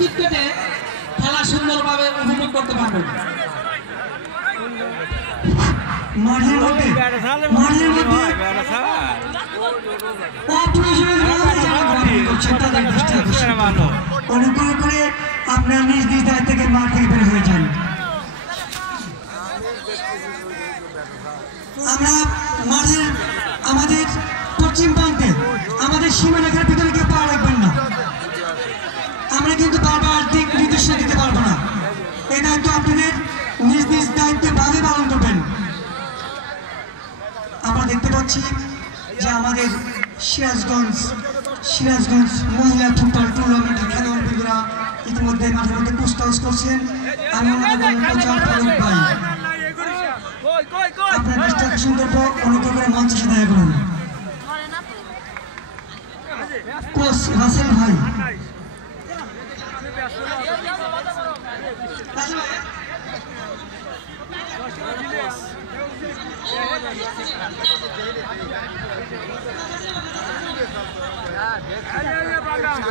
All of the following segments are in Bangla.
টিকিট কেটে খেলা সুন্দরভাবে উপভোগ করতে পারবেন। মাঠের মধ্যে অনুগ্রহ করে আপনার নিজ নিজ দায়িত্ব থেকে মাঠ থেকে বের হয়ে যান। আমরা মাঠের আমাদের পশ্চিম প্রান্তে আমাদের সীমারেখার ভিতরে কেউ পা রাখবেন না। আমরা কিন্তু বারবার দিক নির্দেশ দিতে পারবো না। এই দায়িত্ব আপনাদের নিজ নিজ দায়িত্বে ভাবে পালন করবেন। আমরা দেখতে পাচ্ছি যে আমাদের সিরাজগঞ্জ মহিলা ফুটবল টুর্নামেন্টের খেলোয়াড়রা ইতিমধ্যে মাঠের মধ্যে কুচকাওয়াজ করছেন। আমি ওনাদের ভাই আপনার দৃষ্টি আকর্ষণ করবো, অনুগ্রহ করে মঞ্চে এসে দেখা করুন। কোচ রাসেল ভাই,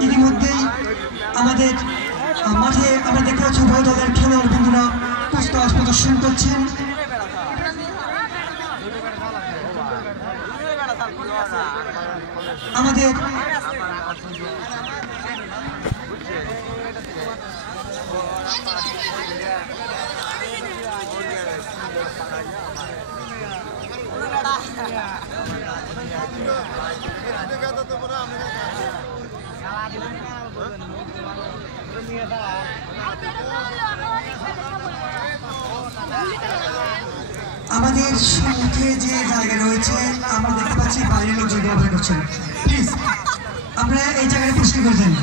ইতিমধ্যেই আমাদের মাঠে আমরা দেখতে পাচ্ছি উভয় দলের খেলোয়াড় বন্ধুরা কুচকাওয়াজ প্রদর্শন করছেন। আমাদের আমাদের সম্মুখে যে জায়গা রয়েছে আমরা দেখতে পাচ্ছি বাইরের লোক যোগাযোগ করছেন। প্লিজ আপনারা এই জায়গাটা পরিষ্কার করে দেন।